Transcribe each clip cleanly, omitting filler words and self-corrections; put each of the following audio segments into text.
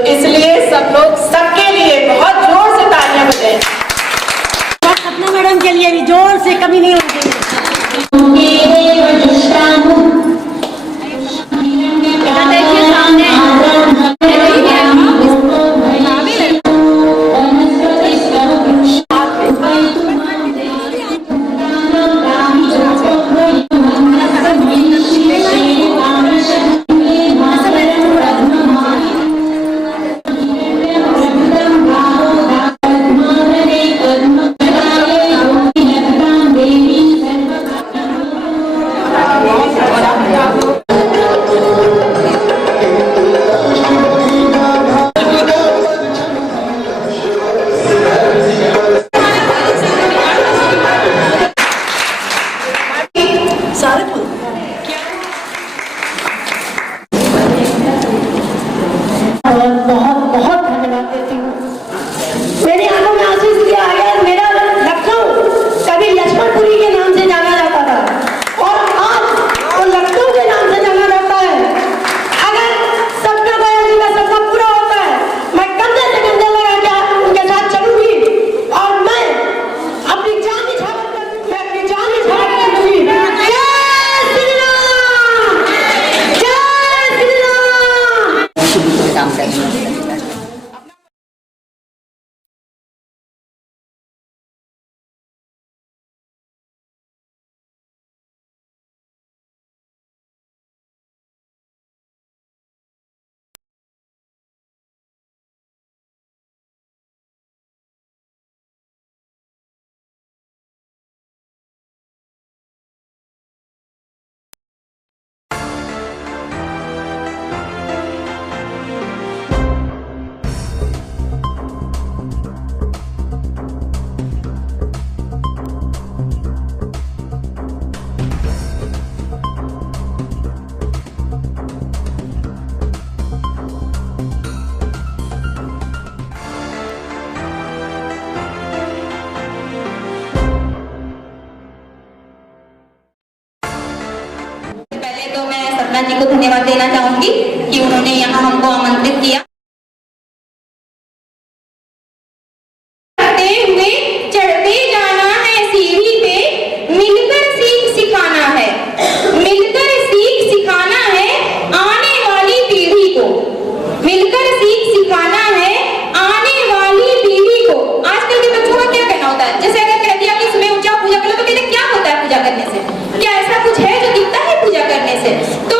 तो इसलिए सब लोग सबके लिए बहुत जोर से तालियां बजाएं। सपना मैडम के लिए भी जोर से कमी नहीं होती है। सपना जी को धन्यवाद देना चाहूंगी कि उन्होंने यहाँ हमको आमंत्रित किया। चढ़ते जाना है सीढ़ी पे, मिलकर सीख सिखाना है, मिलकर सीख सिखाना है आने वाली पीढ़ी को, मिलकर सीख सिखाना है आने वाली पीढ़ी को। आजकल के बच्चों का क्या कहना होता है, जैसे अगर कह दिया कि सुबह ऊंचा पूजा करो तो कहते क्या होता है पूजा करने से, क्या ऐसा कुछ है जो दिखता है पूजा करने से? तो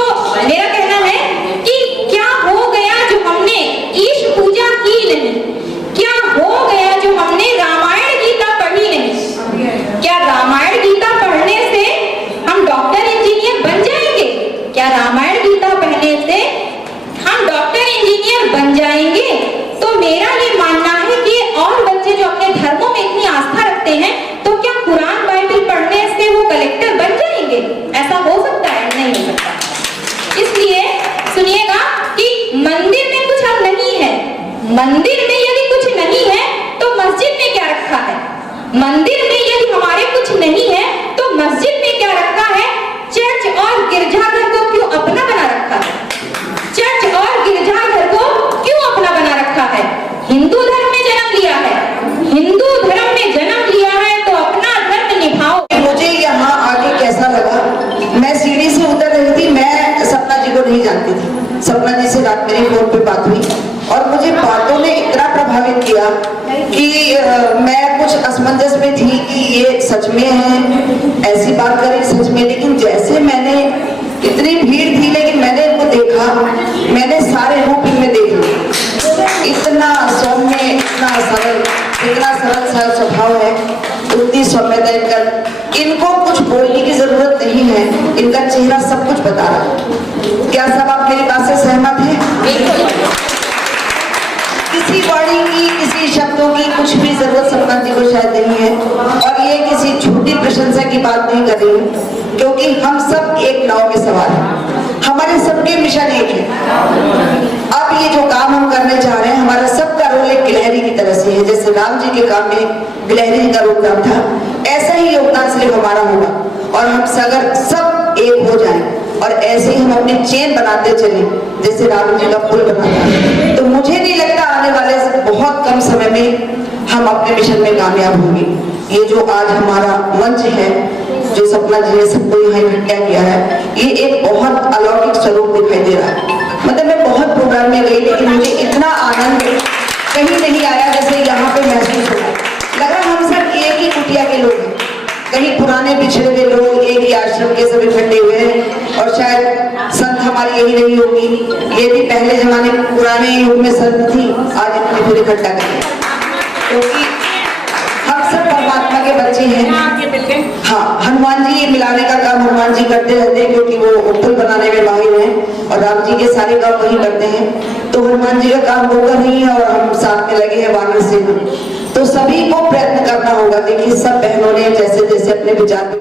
मेरा कहना है कि क्या हो गया जो हमने ईश पूजा की नहीं, क्या हो गया जो हमने रामायण गीता पढ़ी नहीं? क्या रामायण गीता पढ़ने से हम डॉक्टर इंजीनियर बन जाएंगे? क्या रामायण गीता पढ़ने से हम डॉक्टर इंजीनियर बन जाएंगे? तो मेरा ये मानना है कि और बच्चे जो अपने धर्मों में इतनी आस्था रखते हैं, तो क्या कुरान बाइबल पढ़ने से वो कलेक्टर बन जाएंगे? ऐसा हो सकता है? नहीं हो सकता। इसलिए सुनिएगा कि मंदिर में कुछ अब नहीं है, मंदिर में यदि कुछ नहीं है तो मस्जिद में क्या रखा है? मंदिर में यदि हमारे कुछ नहीं है तो मस्जिद में क्या रखा है? चर्च और गिरजाघर को क्यों अपना बना रखा है? चर्च और गिरजाघर को क्यों अपना बना रखा है? हिंदू धर्म में जन्म लिया है, हिंदू धर्म में जन्म लिया है तो अपना धर्म निभाओ। मुझे यहाँ आके कैसा लगा, मैं सीढ़ी से उतर रही थी, मैं सपना जी को नहीं जानती थी। सपना जी से रात मेरी फोन पे बात हुई और मुझे बातों ने इतना प्रभावित किया कि मैं कुछ असमंजस में थी कि ये सच में है, ऐसी बात करें सच में। लेकिन जैसे मैंने, इतनी भीड़ थी लेकिन मैंने इनको देखा, मैंने सारे रूप इनमें देखे। इतना सौम्य, इतना सरल स्वभाव है, उतनी सौम्यता इनको कुछ बोलने की जरूरत नहीं है, इनका चेहरा सब कुछ बता रहा है। क्या सब आप मेरी बात से सहमत हैं? किसी वाणी की, किसी शब्दों की कुछ भी जरूरत सपना जी को शायद नहीं है। और ये किसी झूठी प्रशंसा की बात नहीं कर रही हूँ, क्योंकि हम सब एक नाव में सवार हैं, हमारे सबके मिशन एक है। अब ये जो काम हम करने जा रहे हैं, हमारा सबका रोल एक गिलहरी की तरह से है। जैसे राम जी के काम में गिलहरी का योगदान था, ऐसा ही योगदान सिर्फ हमारा होगा। और हम अगर सब एक हो जाएं और ऐसे ही हम अपनी चेन बनाते चले, जैसे राम जी का पुल बना था, तो मुझे नहीं ये जो आज हमारा मंच है, जो सपना जी ने सबको यहाँ इकट्ठा किया है, ये एक बहुत अलौकिक स्वरूप दिखाई दे रहा है। मतलब मैं बहुत प्रोग्राम में गई, लेकिन मुझे इतना आनंद कहीं नहीं आया जैसे यहाँ पे महसूस हुआ। लगा हम सब एक ही कुटिया के लोग हैं, कहीं पुराने पिछड़े हुए लोग एक ही आश्रम के सब इकट्ठे हुए हैं। और शायद संत हमारी यही रही होगी, ये भी पहले जमाने पुराने युग में संत थी, आज इतने फिर इकट्ठा करें, क्योंकि हम सब परमात्मा के बच्चे हैं। हाँ, हनुमान जी ये मिलाने का काम हनुमान जी करते रहते हैं, क्योंकि वो पुल बनाने में माहिर हैं और राम जी के सारे काम वही करते हैं। तो हनुमान जी का काम वो कर रही है और हम साथ में लगे हैं वानर सेना। तो सभी को प्रयत्न करना होगा। देखिए सब बहनों ने जैसे जैसे अपने विचार।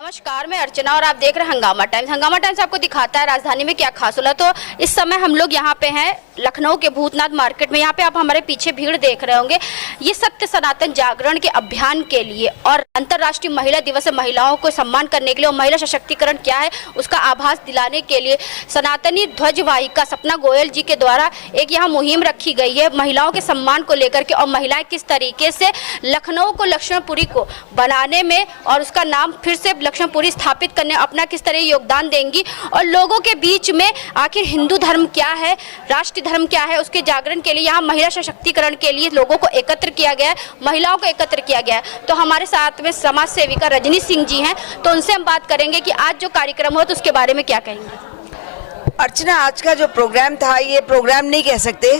नमस्कार, मैं अर्चना और आप देख रहे हैं हंगामा टाइम्स। हंगामा टाइम्स आपको दिखाता है राजधानी में क्या खास होला। तो इस समय हम लोग यहाँ पे हैं लखनऊ के भूतनाथ मार्केट में। यहाँ पे आप हमारे पीछे भीड़ देख रहे होंगे। ये सत्य सनातन जागरण के अभियान के लिए और अंतर्राष्ट्रीय महिला दिवस है, महिलाओं को सम्मान करने के लिए और महिला सशक्तिकरण क्या है उसका आभास दिलाने के लिए सनातनी ध्वजवाहिका सपना गोयल जी के द्वारा एक यहाँ मुहिम रखी गई है महिलाओं के सम्मान को लेकर के, और महिलाएं किस तरीके से लखनऊ को लक्ष्मणपुरी को बनाने में और उसका नाम फिर से लक्ष्मणपुरी स्थापित करने अपना किस तरह योगदान देंगी, और लोगों के बीच में आखिर हिंदू धर्म क्या है, राष्ट्रीय धर्म क्या है, उसके जागरण के लिए यहाँ महिला सशक्तिकरण के लिए लोगों को एकत्र किया गया है, महिलाओं को एकत्र किया गया है। तो हमारे साथ में समाज सेविका रजनी सिंह जी हैं, तो उनसे हम बात करेंगे कि आज जो कार्यक्रम हो तो उसके बारे में क्या कहेंगे। अर्चना, आज का जो प्रोग्राम था, ये प्रोग्राम नहीं कह सकते,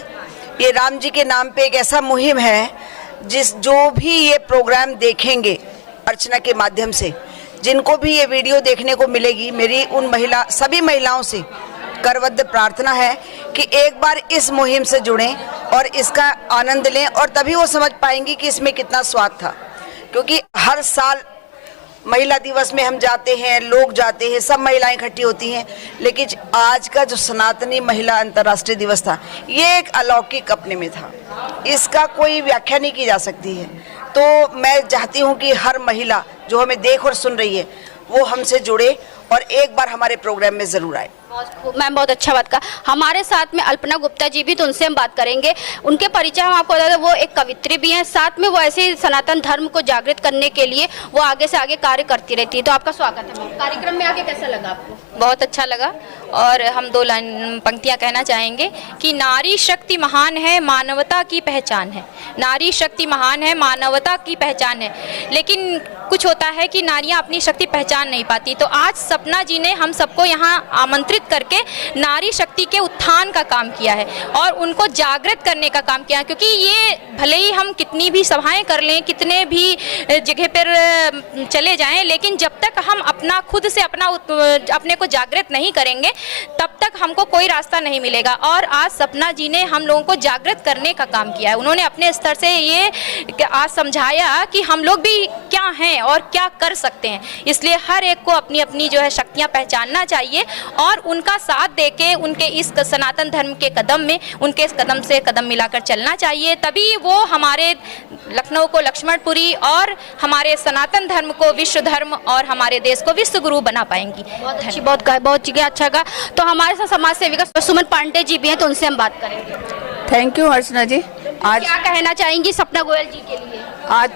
ये राम जी के नाम पे एक ऐसा मुहिम है जो भी ये प्रोग्राम देखेंगे अर्चना के माध्यम से, जिनको भी ये वीडियो देखने को मिलेगी, मेरी उन सभी महिलाओं से करबद्ध प्रार्थना है कि एक बार इस मुहिम से जुड़ें और इसका आनंद लें, और तभी वो समझ पाएंगी कि इसमें कितना स्वाद था। क्योंकि हर साल महिला दिवस में हम जाते हैं, लोग जाते हैं, सब महिलाएं इकट्ठी होती हैं, लेकिन आज का जो सनातनी महिला अंतर्राष्ट्रीय दिवस था, ये एक अलौकिक अपने में था, इसका कोई व्याख्या नहीं की जा सकती है। तो मैं चाहती हूँ कि हर महिला जो हमें देख और सुन रही है वो हमसे जुड़े और एक बार हमारे प्रोग्राम में ज़रूर आए। मैम बहुत अच्छा बात कहा। हमारे साथ में अल्पना गुप्ता जी भी, तो उनसे हम बात करेंगे। उनके परिचय हम आपको बता दें, वो एक कवित्री भी हैं, साथ में वो ऐसे ही सनातन धर्म को जागृत करने के लिए वो आगे से आगे कार्य करती रहती है। तो आपका स्वागत है मैम। कार्यक्रम में आके कैसा लगा आपको? बहुत अच्छा लगा, और हम दो लाइन पंक्तियां कहना चाहेंगे कि नारी शक्ति महान है, मानवता की पहचान है। नारी शक्ति महान है, मानवता की पहचान है, लेकिन कुछ होता है कि नारियां अपनी शक्ति पहचान नहीं पाती। तो आज सपना जी ने हम सबको यहाँ आमंत्रित करके नारी शक्ति के उत्थान का काम किया है और उनको जागृत करने का काम किया है। क्योंकि ये भले ही हम कितनी भी सभाएं कर लें, कितने भी जगह पर चले जाएं, लेकिन जब तक हम अपना खुद से अपने को जागृत नहीं करेंगे तब तक हमको कोई रास्ता नहीं मिलेगा। और आज सपना जी ने हम लोगों को जागृत करने का काम किया है। उन्होंने अपने स्तर से ये आज समझाया कि हम लोग भी क्या हैं और क्या कर सकते हैं। इसलिए हर एक को अपनी अपनी जो है शक्तियां पहचानना चाहिए और उनका साथ देके उनके इस सनातन धर्म के कदम में उनके कदम से कदम मिलाकर चलना चाहिए। तभी वो हमारे लखनऊ को लक्ष्मणपुरी और हमारे सनातन धर्म को विश्व धर्म और हमारे देश को विश्व गुरु बना पाएंगी। बहुत अच्छा कहा। तो हमारे साथ समाज सेविका सुमन पांडे जी भी हैं, तो उनसे हम बात करेंगे। थैंक यू अर्चना जी। आज क्या कहना चाहेंगी सपना गोयल जी के लिए?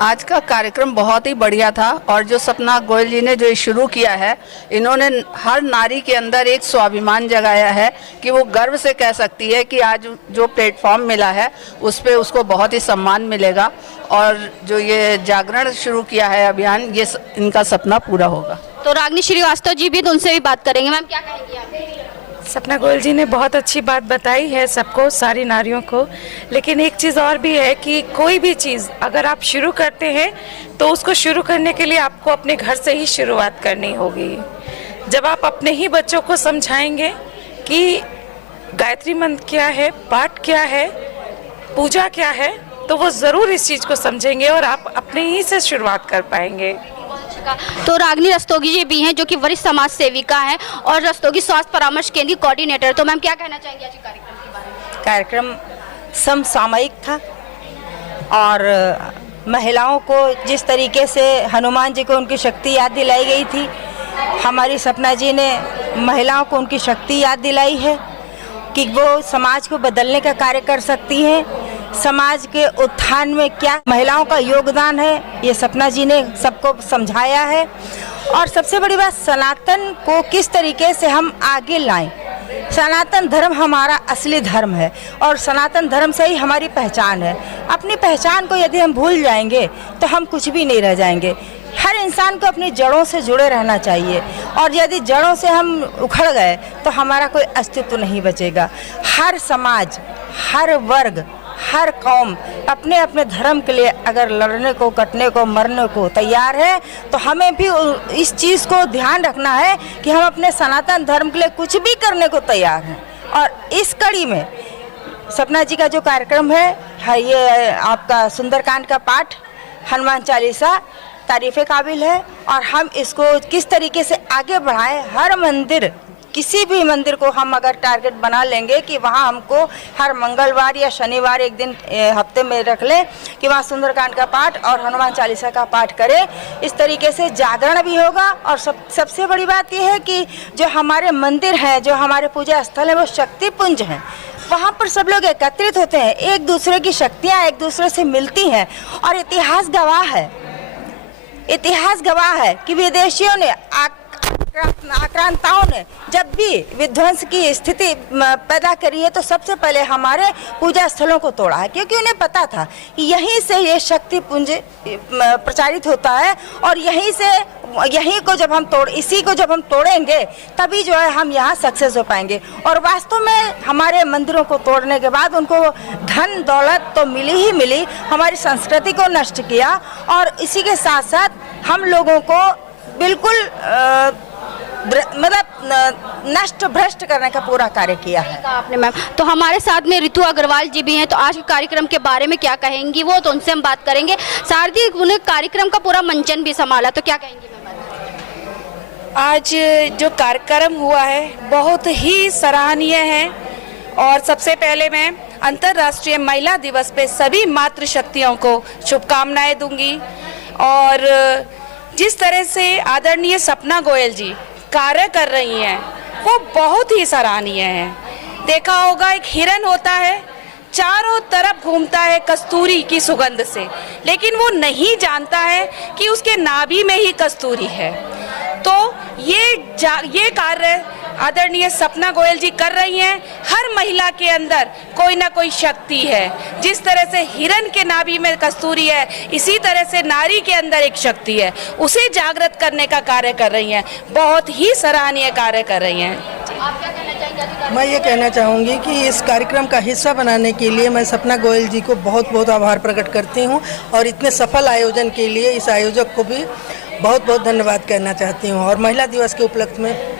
आज का कार्यक्रम बहुत ही बढ़िया था, और जो सपना गोयल जी ने जो शुरू किया है, इन्होंने हर नारी के अंदर एक स्वाभिमान जगाया है कि वो गर्व से कह सकती है कि आज जो प्लेटफॉर्म मिला है उस पे उसको बहुत ही सम्मान मिलेगा, और जो ये जागरण शुरू किया है अभियान, ये इनका सपना पूरा होगा। तो रागिनी श्रीवास्तव जी भी, तो उनसे भी बात करेंगे। मैम क्या कहेंगी आप? सपना गोयल जी ने बहुत अच्छी बात बताई है सबको, सारी नारियों को। लेकिन एक चीज़ और भी है कि कोई भी चीज़ अगर आप शुरू करते हैं तो उसको शुरू करने के लिए आपको अपने घर से ही शुरुआत करनी होगी। जब आप अपने ही बच्चों को समझाएंगे कि गायत्री मंत्र क्या है, पाठ क्या है, पूजा क्या है, तो वो ज़रूर इस चीज़ को समझेंगे और आप अपने ही से शुरुआत कर पाएंगे। तो रागिनी रस्तोगी जी भी हैं, जो कि वरिष्ठ समाज सेविका हैं और रस्तोगी स्वास्थ्य परामर्श केंद्र की कोऑर्डिनेटर। तो मैम क्या कहना चाहेंगे आज के कार्यक्रम के बारे में? कार्यक्रम समसामयिक था, और महिलाओं को जिस तरीके से हनुमान जी को उनकी शक्ति याद दिलाई गई थी, हमारी सपना जी ने महिलाओं को उनकी शक्ति याद दिलाई है कि वो समाज को बदलने का कार्य कर सकती हैं। समाज के उत्थान में क्या महिलाओं का योगदान है, ये सपना जी ने सबको समझाया है। और सबसे बड़ी बात, सनातन को किस तरीके से हम आगे लाएं। सनातन धर्म हमारा असली धर्म है और सनातन धर्म से ही हमारी पहचान है। अपनी पहचान को यदि हम भूल जाएंगे तो हम कुछ भी नहीं रह जाएंगे। हर इंसान को अपनी जड़ों से जुड़े रहना चाहिए और यदि जड़ों से हम उखड़ गए तो हमारा कोई अस्तित्व नहीं बचेगा। हर समाज, हर वर्ग, हर कौम अपने अपने धर्म के लिए अगर लड़ने को, कटने को, मरने को तैयार है तो हमें भी इस चीज़ को ध्यान रखना है कि हम अपने सनातन धर्म के लिए कुछ भी करने को तैयार हैं। और इस कड़ी में सपना जी का जो कार्यक्रम है ये आपका सुंदरकांड का पाठ, हनुमान चालीसा तारीफ़े काबिल है और हम इसको किस तरीके से आगे बढ़ाएं। हर मंदिर, किसी भी मंदिर को हम अगर टारगेट बना लेंगे कि वहाँ हमको हर मंगलवार या शनिवार एक दिन हफ्ते में रख लें कि वहाँ सुंदरकांड का पाठ और हनुमान चालीसा का पाठ करें, इस तरीके से जागरण भी होगा। और सबसे बड़ी बात यह है कि जो हमारे मंदिर हैं, जो हमारे पूजा स्थल हैं, वो शक्ति पुंज हैं। वहाँ पर सब लोग एकत्रित होते हैं, एक दूसरे की शक्तियाँ एक दूसरे से मिलती हैं। और इतिहास गवाह है, इतिहास गवाह है कि विदेशियों ने, आक्रांताओं ने जब भी विध्वंस की स्थिति पैदा करी है तो सबसे पहले हमारे पूजा स्थलों को तोड़ा है, क्योंकि उन्हें पता था कि यहीं से ये शक्ति पुंज प्रचारित होता है और यहीं को जब हम इसी को जब हम तोड़ेंगे तभी जो है हम यहाँ सक्सेस हो पाएंगे। और वास्तव में हमारे मंदिरों को तोड़ने के बाद उनको धन दौलत तो मिली ही मिली, हमारी संस्कृति को नष्ट किया और इसी के साथ साथ हम लोगों को बिल्कुल मतलब नष्ट भ्रष्ट करने का पूरा कार्य किया है आपने मैम। तो हमारे साथ में ऋतु अग्रवाल जी भी हैं, तो आज के कार्यक्रम के बारे में क्या कहेंगी वो, तो उनसे हम बात करेंगे। सारथी, उन्हें कार्यक्रम का पूरा मंचन भी संभाला, तो क्या कहेंगी मैम? आज जो कार्यक्रम हुआ है बहुत ही सराहनीय है और सबसे पहले मैं अंतर्राष्ट्रीय महिला दिवस पे सभी मातृशक्तियों को शुभकामनाएं दूंगी। और जिस तरह से आदरणीय सपना गोयल जी कार्य कर रही हैं वो बहुत ही सराहनीय है। देखा होगा, एक हिरन होता है, चारों तरफ घूमता है कस्तूरी की सुगंध से, लेकिन वो नहीं जानता है कि उसके नाभि में ही कस्तूरी है। तो ये कार्य आदरणीय सपना गोयल जी कर रही हैं। हर महिला के अंदर कोई ना कोई शक्ति है। जिस तरह से हिरन के नाभि में कस्तूरी है, इसी तरह से नारी के अंदर एक शक्ति है, उसे जागृत करने का कार्य कर रही हैं। बहुत ही सराहनीय कार्य कर रही हैं। आप क्या कहना चाहेंगे? मैं ये कहना चाहूँगी कि इस कार्यक्रम का हिस्सा बनाने के लिए मैं सपना गोयल जी को बहुत बहुत आभार प्रकट करती हूँ और इतने सफल आयोजन के लिए इस आयोजक को भी बहुत बहुत धन्यवाद कहना चाहती हूँ। और महिला दिवस के उपलक्ष्य में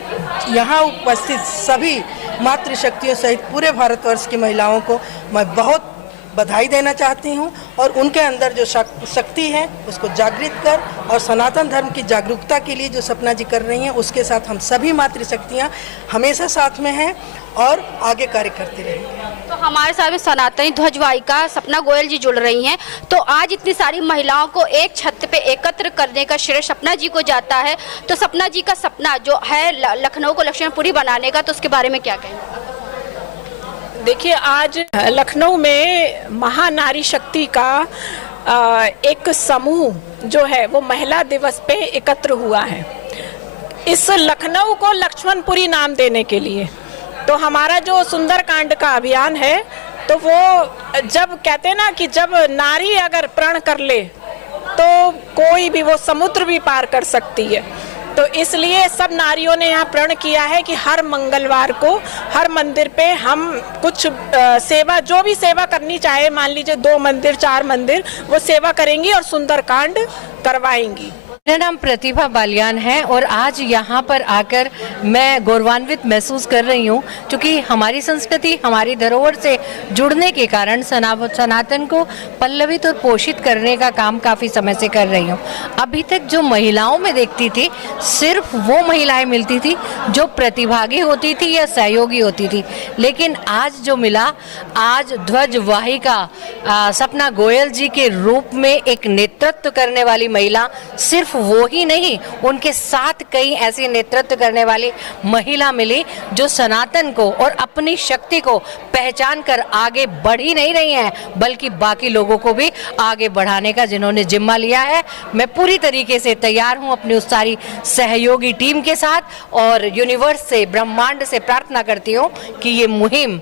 यहाँ उपस्थित सभी मातृशक्तियों सहित पूरे भारतवर्ष की महिलाओं को मैं बहुत बधाई देना चाहती हूँ और उनके अंदर जो शक्ति है उसको जागृत कर और सनातन धर्म की जागरूकता के लिए जो सपना जी कर रही हैं उसके साथ हम सभी मातृशक्तियाँ हमेशा साथ में हैं और आगे कार्य करती रहेंगी। तो हमारे साथ में सनातनी ध्वजवाहिका सपना गोयल जी जुड़ रही हैं। तो आज इतनी सारी महिलाओं को एक छत पे एकत्र करने का श्रेय सपना जी को जाता है। तो सपना जी का सपना जो है लखनऊ को लक्ष्मणपुरी बनाने का, तो उसके बारे में क्या कहेंगे? देखिए, आज लखनऊ में महानारी शक्ति का एक समूह जो है वो महिला दिवस पे एकत्र हुआ है इस लखनऊ को लक्ष्मणपुरी नाम देने के लिए। तो हमारा जो सुंदरकांड का अभियान है तो वो जब कहते हैं ना कि जब नारी अगर प्रण कर ले तो कोई भी वो समुद्र भी पार कर सकती है। तो इसलिए सब नारियों ने यहाँ प्रण किया है कि हर मंगलवार को हर मंदिर पे हम कुछ सेवा, जो भी सेवा करनी चाहे, मान लीजिए 2 मंदिर 4 मंदिर, वो सेवा करेंगी और सुंदरकांड करवाएंगी। मेरा नाम प्रतिभा बालियान है और आज यहाँ पर आकर मैं गौरवान्वित महसूस कर रही हूँ, क्योंकि हमारी संस्कृति हमारी धरोहर से जुड़ने के कारण सनातन को पल्लवित और पोषित करने का काम काफ़ी समय से कर रही हूँ। अभी तक जो महिलाओं में देखती थी, सिर्फ वो महिलाएं मिलती थी जो प्रतिभागी होती थी या सहयोगी होती थी, लेकिन आज जो मिला, आज ध्वजवाहिका सपना गोयल जी के रूप में एक नेतृत्व करने वाली महिला सिर्फ वो ही नहीं, उनके साथ कई ऐसी नेतृत्व करने वाली महिला मिली जो सनातन को और अपनी शक्ति को पहचान कर आगे बढ़ ही नहीं रही हैं, बल्कि बाकी लोगों को भी आगे बढ़ाने का जिन्होंने जिम्मा लिया है। मैं पूरी तरीके से तैयार हूं अपनी उस सारी सहयोगी टीम के साथ और यूनिवर्स से, ब्रह्मांड से प्रार्थना करती हूं कि ये मुहिम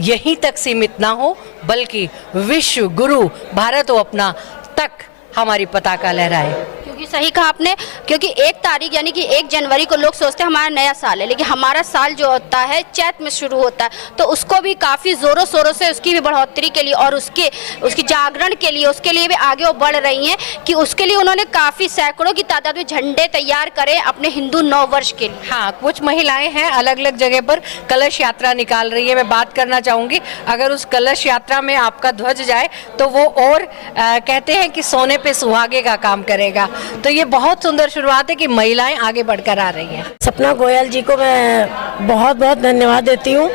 यहीं तक सीमित ना हो, बल्कि विश्व गुरु भारत अपना तक हमारी पताका लहराए। क्योंकि सही कहा आपने, क्योंकि 1 तारीख यानी कि 1 जनवरी को लोग सोचते हैं हमारा नया साल है, लेकिन हमारा साल जो होता है चैत में शुरू होता है, तो उसको भी काफ़ी ज़ोरों शोरों से उसकी भी बढ़ोतरी के लिए और उसकी जागरण के लिए, उसके लिए भी आगे वो बढ़ रही हैं कि उसके लिए उन्होंने काफ़ी सैकड़ों की तादाद में झंडे तैयार करे अपने हिंदू नव वर्ष के लिए। हाँ, कुछ महिलाएं हैं अलग अलग जगह पर कलश यात्रा निकाल रही है। मैं बात करना चाहूँगी, अगर उस कलश यात्रा में आपका ध्वज जाए तो वो और कहते हैं कि सोने पे सुहागे का काम करेगा। तो ये बहुत सुंदर शुरुआत है कि महिलाएं आगे बढ़कर आ रही हैं। सपना गोयल जी को मैं बहुत बहुत धन्यवाद देती हूँ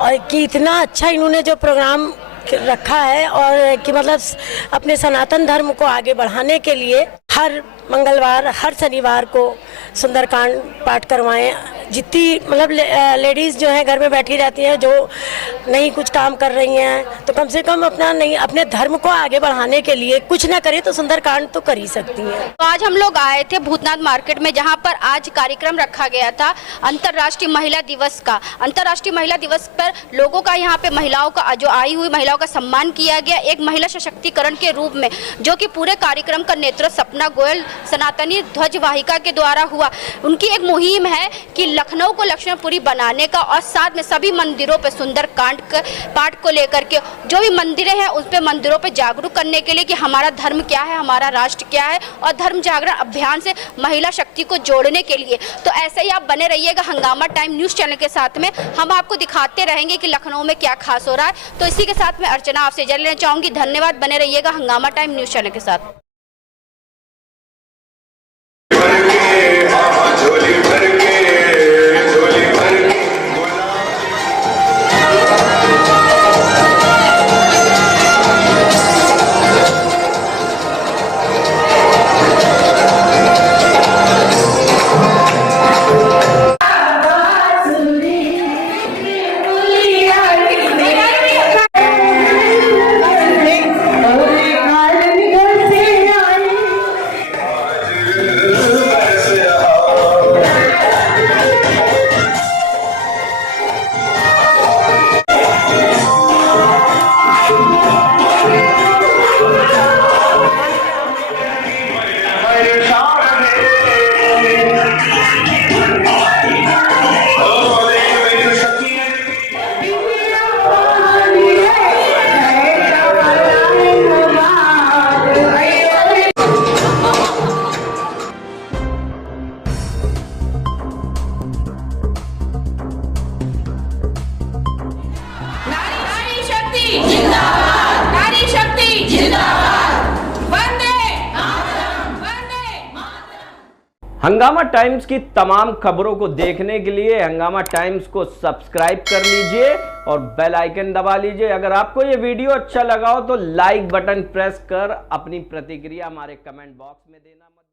और कि इतना अच्छा इन्होंने जो प्रोग्राम रखा है और कि मतलब अपने सनातन धर्म को आगे बढ़ाने के लिए हर मंगलवार, हर शनिवार को सुंदरकांड पाठ करवाएं। जितनी मतलब लेडीज़ जो हैं घर में बैठी रहती हैं, जो नहीं कुछ काम कर रही हैं, तो कम से कम अपने धर्म को आगे बढ़ाने के लिए कुछ ना करे तो सुंदरकांड तो कर ही सकती हैं। तो आज हम लोग आए थे भूतनाथ मार्केट में, जहां पर आज कार्यक्रम रखा गया था अंतर्राष्ट्रीय महिला दिवस का। अंतर्राष्ट्रीय महिला दिवस पर लोगों का, यहाँ पे महिलाओं का, जो आई हुई महिलाओं का सम्मान किया गया एक महिला सशक्तिकरण के रूप में, जो कि पूरे कार्यक्रम का नेतृत्व सपना गोयल सनातनी ध्वजवाहिका के द्वारा हुआ। उनकी एक मुहिम है कि लखनऊ को लक्ष्मणपुरी बनाने का और साथ में सभी मंदिरों पे सुंदरकांड पाठ को लेकर के जो भी मंदिरें हैं उस पे मंदिरों पे जागरूक करने के लिए कि हमारा धर्म क्या है, हमारा राष्ट्र क्या है, और धर्म जागरण अभियान से महिला शक्ति को जोड़ने के लिए। तो ऐसे ही आप बने रहिएगा हंगामा टाइम न्यूज़ चैनल के साथ में, हम आपको दिखाते रहेंगे कि लखनऊ में क्या खास हो रहा है। तो इसी के साथ में अर्चना आपसे इजाजत लेना चाहूँगी। धन्यवाद, बने रहिएगा हंगामा टाइम न्यूज़ चैनल के साथ। हंगामा टाइम्स की तमाम खबरों को देखने के लिए हंगामा टाइम्स को सब्सक्राइब कर लीजिए और बेल आइकन दबा लीजिए। अगर आपको ये वीडियो अच्छा लगा हो तो लाइक बटन प्रेस कर अपनी प्रतिक्रिया हमारे कमेंट बॉक्स में देना मत